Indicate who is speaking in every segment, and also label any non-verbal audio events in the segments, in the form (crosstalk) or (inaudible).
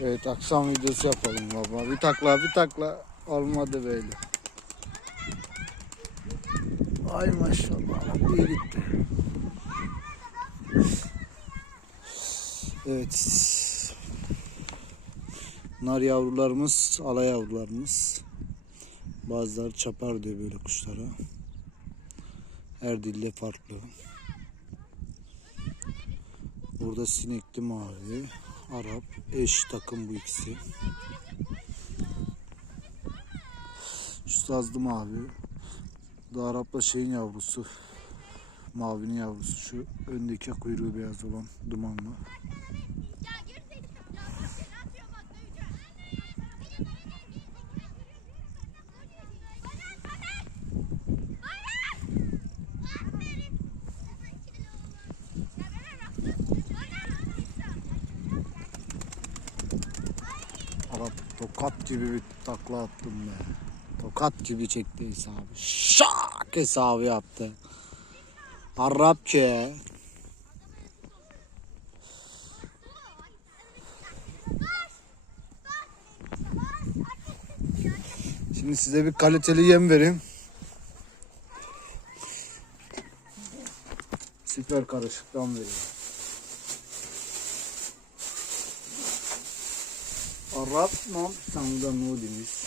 Speaker 1: Evet akşam videosu yapalım baba. Bir takla bir takla olmadı böyle. Ay maşallah iyi gitti. Evet. Nar yavrularımız, ala yavrularımız. Bazıları çapar diyor böyle kuşlara. Her dille farklı. Burada sinekli mavi, Arap, eş takım bu ikisi. Şu sazlı mavi. Da Arap'la şeyin yavrusu. Mavinin yavrusu. Şu öndeki kuyruğu beyaz olan dumanlı. Arap tokat gibi bir takla attım be. Tokat gibi çekti hesabı. Şak hesabı yaptı. Arapça. Şimdi size bir kaliteli yem vereyim. Süper karışıktan vereyim. Arap mı? Sangda nudimiz.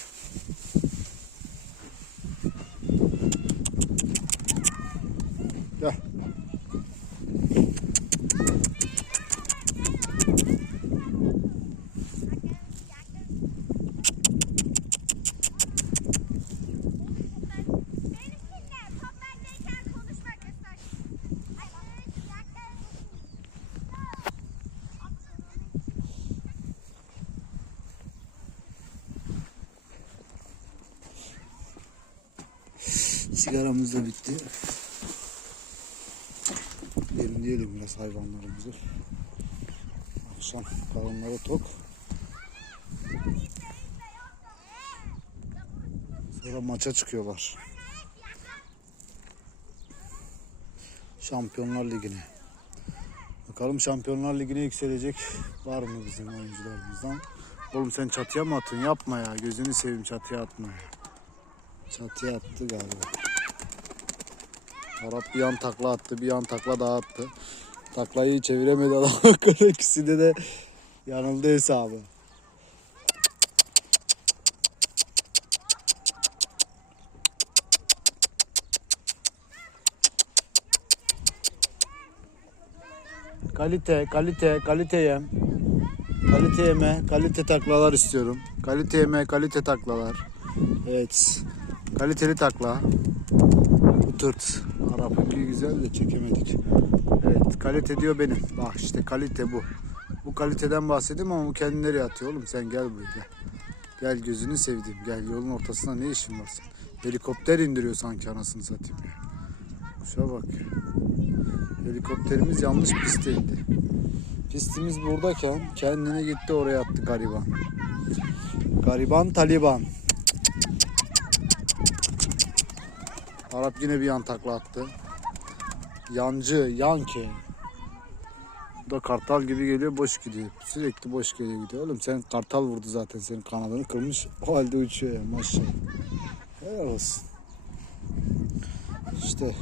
Speaker 1: Sigaramız da bitti. Yemleyelim biraz hayvanlarımızı. Akşam karınları tok. Sonra maça çıkıyorlar. Şampiyonlar Ligi'ne. Bakalım Şampiyonlar Ligi'ne yükselecek var mı bizim oyuncularımızdan? Oğlum sen çatıya mı attın? Yapma ya. Gözünü seveyim çatıya atma ya. Çatıya attı galiba. Arap bir yan takla attı, bir yan takla daha attı. Taklayı çeviremedi adam. (laughs) İkisinde de yanıldı hesabı. Kalite, kalite, kalite yem. Kalite yeme, kalite taklalar istiyorum. Kalite yeme, kalite taklalar. Evet. Kaliteli takla. Tırt. Arap'ınki güzel de çekemedik. Evet kalite diyor benim. Bak işte kalite bu. Bu kaliteden bahsedeyim ama bu kendileri atıyor oğlum. Sen gel buraya gel. Gözünü sevdiğim. Gel yolun ortasında ne işin var senin? Helikopter indiriyor sanki anasını satayım ya. Kuşa bak. Helikopterimiz yanlış piste indi. Pistimiz buradayken kendine gitti oraya attı gariban. Gariban Taliban. Arap yine bir yan takla attı. Yancı, yanki. Bu da kartal gibi geliyor, boş gidiyor. Sürekli boş geliyor gidiyor. Oğlum sen kartal vurdu zaten senin kanadını kırmış. O halde uçuyor ya maşallah. Helal olsun. İşte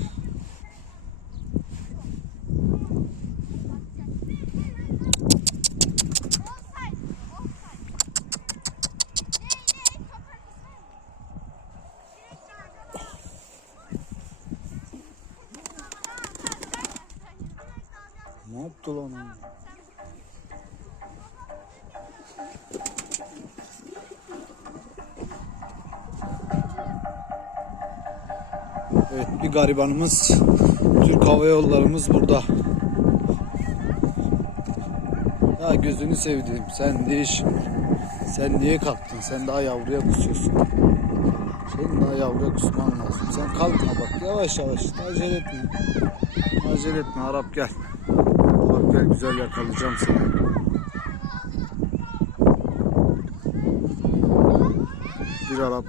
Speaker 1: ne yaptı lan o? Evet bir garibanımız Türk Hava Yollarımız burada. Ya gözünü sevdiğim sen ne işin? Sen niye kalktın? Sen daha yavruya kusuyorsun. Senin daha yavruya kusman lazım. Sen kalkma bak yavaş yavaş acele etme. Acele etme Arap gel. Gel güzel yakalayacağım seni. Bir Arap.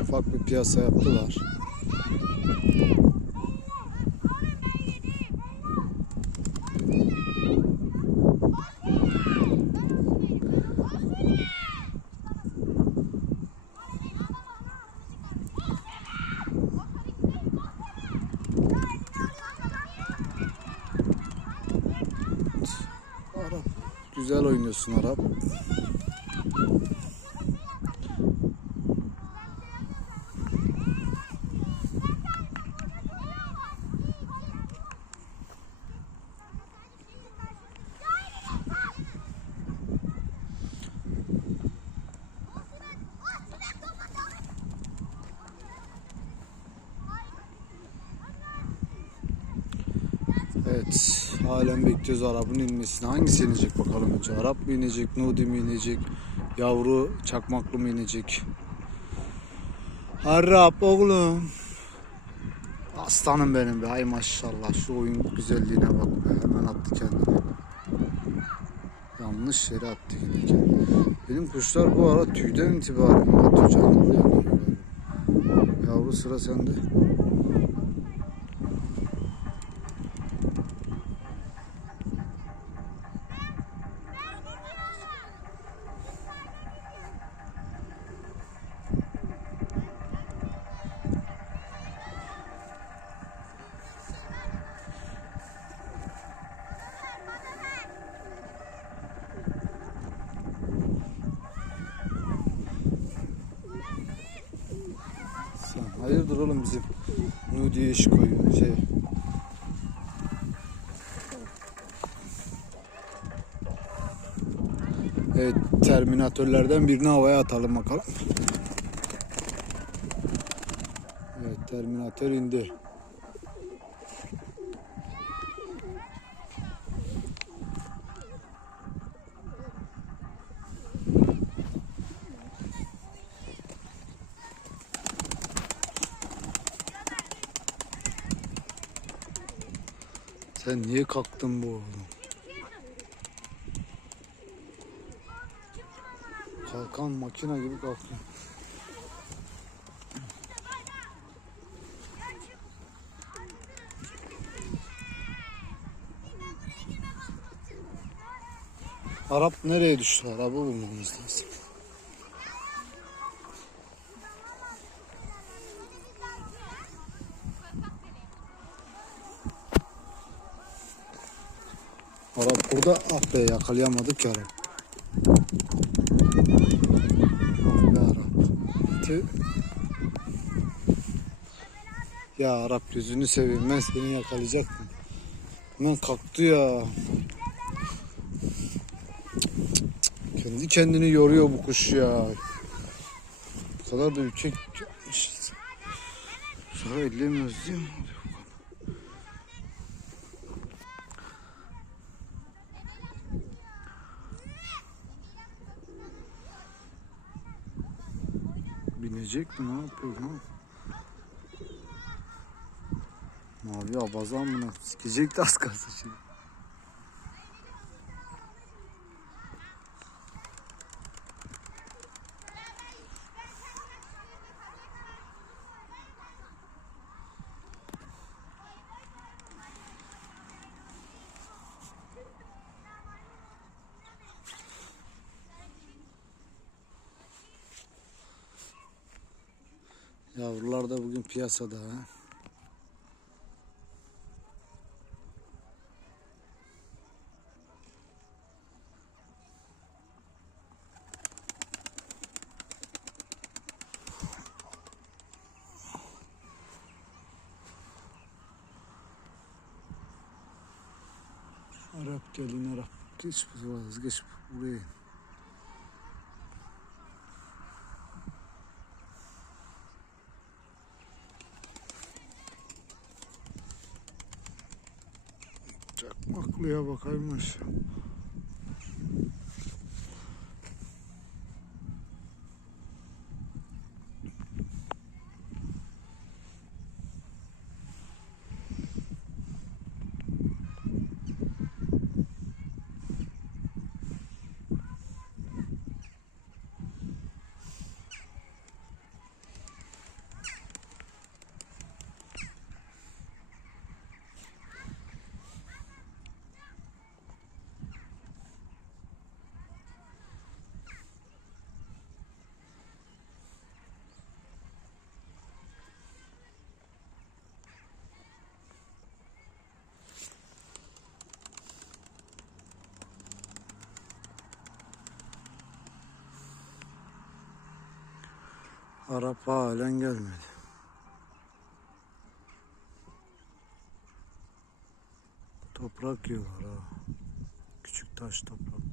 Speaker 1: Ufak bir piyasa yaptılar. Arap. Oynuyorsun Arap. Evet, halen bekliyoruz Arap'ın inmesini. Hangisi inecek bakalım önce? Arap mı inecek, Nudi mi inecek, yavru çakmaklı mı inecek? Arap oğlum. Aslanım benim be, hay maşallah. Şu oyun güzelliğine bak be, hemen attı kendini. Yanlış yere attı yine kendini. Benim kuşlar bu ara tüyden itibaren atıyor canlı. Yavru sıra sende. Evet terminatörlerden birini havaya atalım bakalım. Evet terminatör indi. Sen niye kalktın bu oğlum? Kalkan makine gibi kalkıyor. Arap nereye düştü? Arabı bulmamız lazım. Arap burada ah be yakalayamadık ya Arap. Arap. Tüh. Ya Arap gözünü seveyim ben seni yakalayacaktım. Hemen kalktı ya. Kendi kendini yoruyor bu kuş ya. Bu kadar da yapmışız. Sonra ellemiyoruz değil mi? Binecek mi? Ne yapıyor lan? Mavi abazan mı? ne? Sikecek de az kalsın şimdi. Yavrular da bugün piyasada. ha. Arap gelin Arap. Geç bu vazgeç buraya. Çakmaklıya bakaymış. Arap halen gelmedi. Toprak yiyorlar ha. Küçük taş toprakları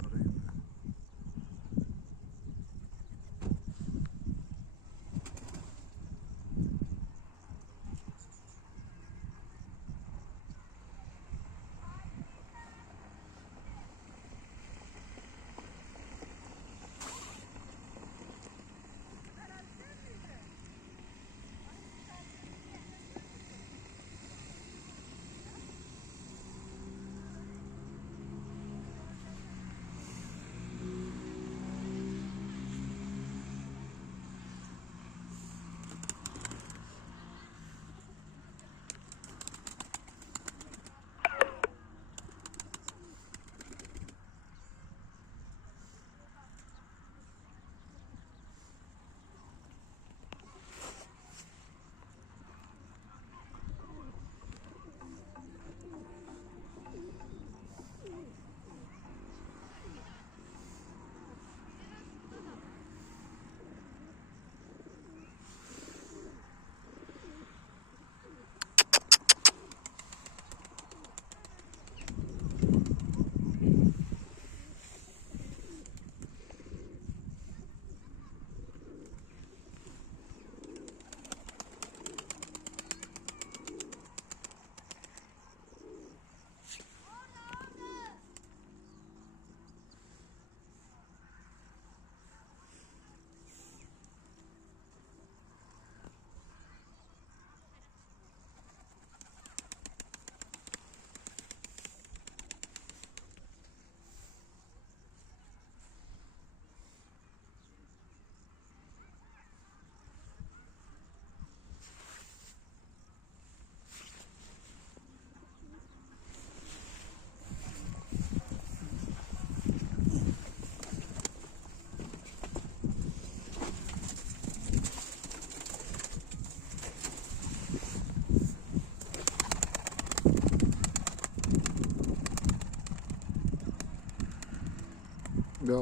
Speaker 1: Ya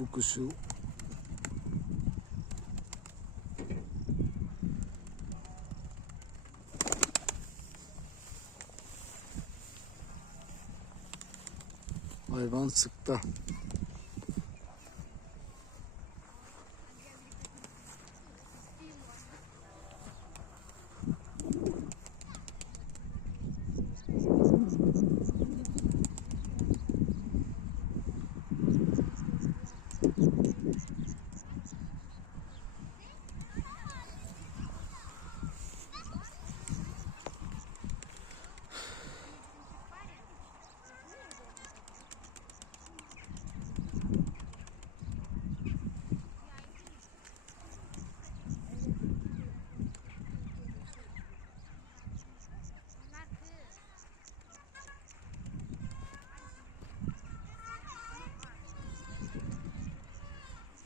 Speaker 1: bu hayvan sıktı.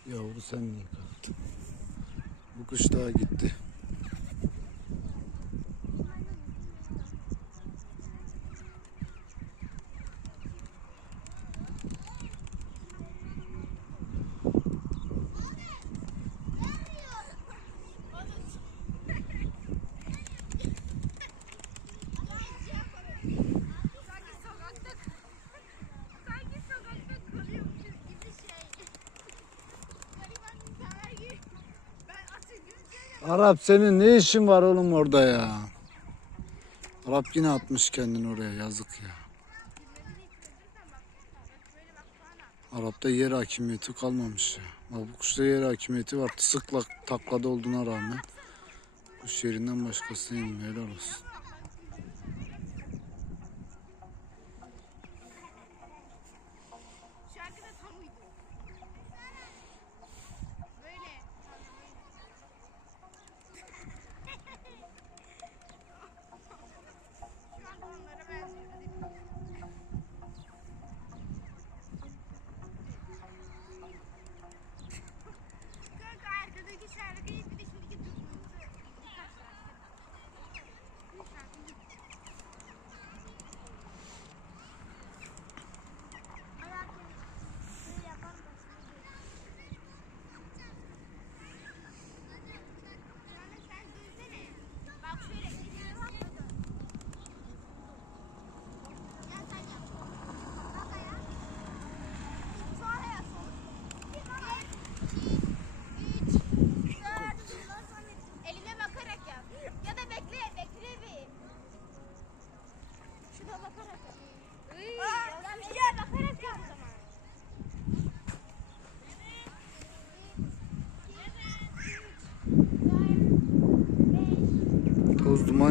Speaker 1: Yavru sen kalktın? Bu kuş daha gitti.
Speaker 2: Sanki sokakta sanki sokakta kalıyormuşuz gibi şey. Gariban insanlar gibi. Ben Atatürk'e
Speaker 1: Arap senin ne işin var oğlum orada ya? Arap yine atmış kendini oraya yazık ya. Arap'ta yer hakimiyeti kalmamış ya. Bu kuşta yer hakimiyeti var. Sıkla taklada olduğuna rağmen. Kuş yerinden başkası inmiyor. Helal olsun.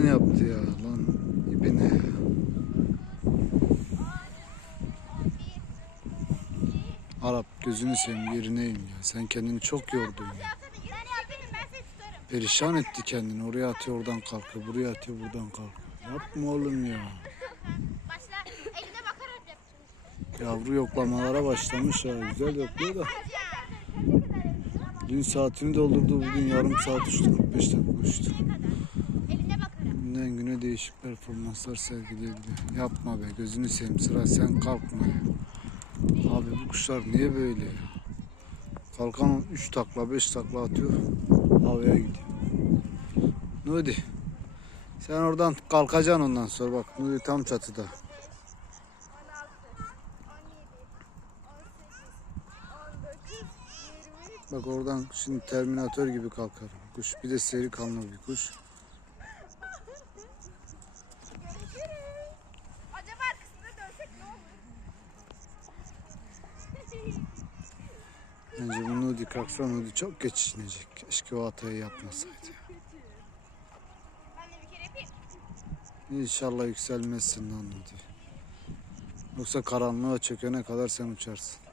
Speaker 1: yaptı ya lan ipine. Arap gözünü seveyim yerine in ya. Sen kendini çok yordun ya. Perişan etti kendini. Oraya atıyor oradan kalkıyor. Buraya atıyor buradan kalkıyor. Yapma oğlum ya. Yavru yoklamalara başlamış ha. Güzel yokluyor da. Dün saatini doldurdu. Bugün yarım saat 3.45'ten koştu değişik performanslar sergileyebiliyor. Yapma be gözünü seveyim sıra sen kalkma. Abi bu kuşlar niye böyle? Kalkan 3 takla 5 takla atıyor. Havaya gidiyor. Nudi. Sen oradan kalkacaksın ondan sonra bak. Nudi tam çatıda. Bak oradan şimdi Terminator gibi kalkar. Kuş bir de seri kanlı bir kuş. Bence bu Nudi kalksa Nudi çok geç inecek. Keşke o hatayı yapmasaydı. İnşallah yükselmezsin lan Nudi. Yoksa karanlığa çökene kadar sen uçarsın.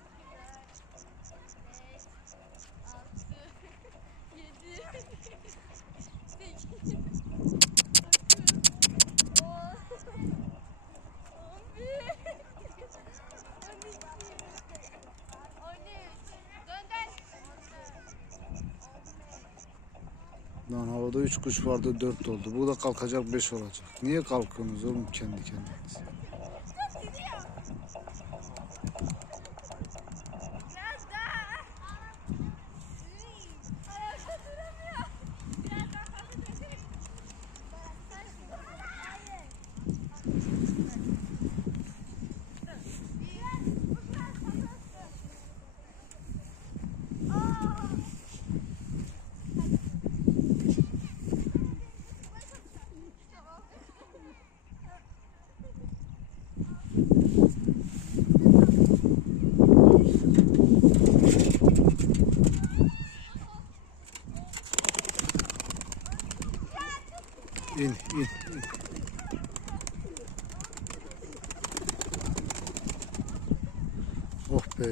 Speaker 2: Lan havada üç kuş vardı dört oldu. Bu da kalkacak beş olacak.
Speaker 1: Niye kalkıyorsunuz oğlum kendi kendinize?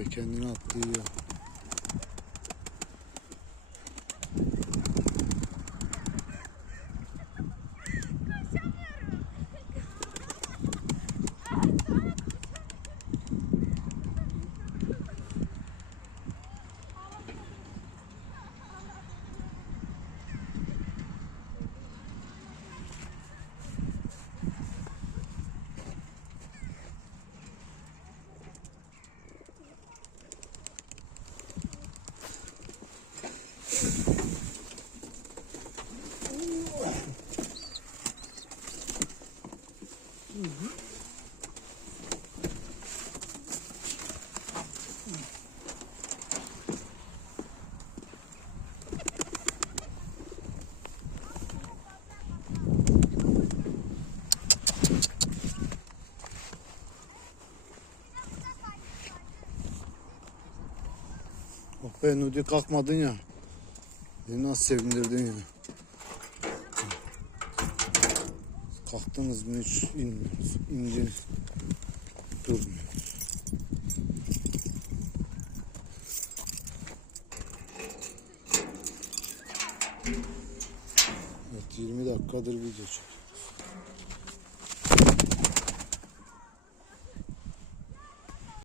Speaker 1: Kendini attı be Nudi kalkmadın ya. Beni nasıl sevindirdin ya. Kalktınız mı hiç inmiyoruz. İndiniz. Durmuyoruz. Evet 20 dakikadır video çekiyorum.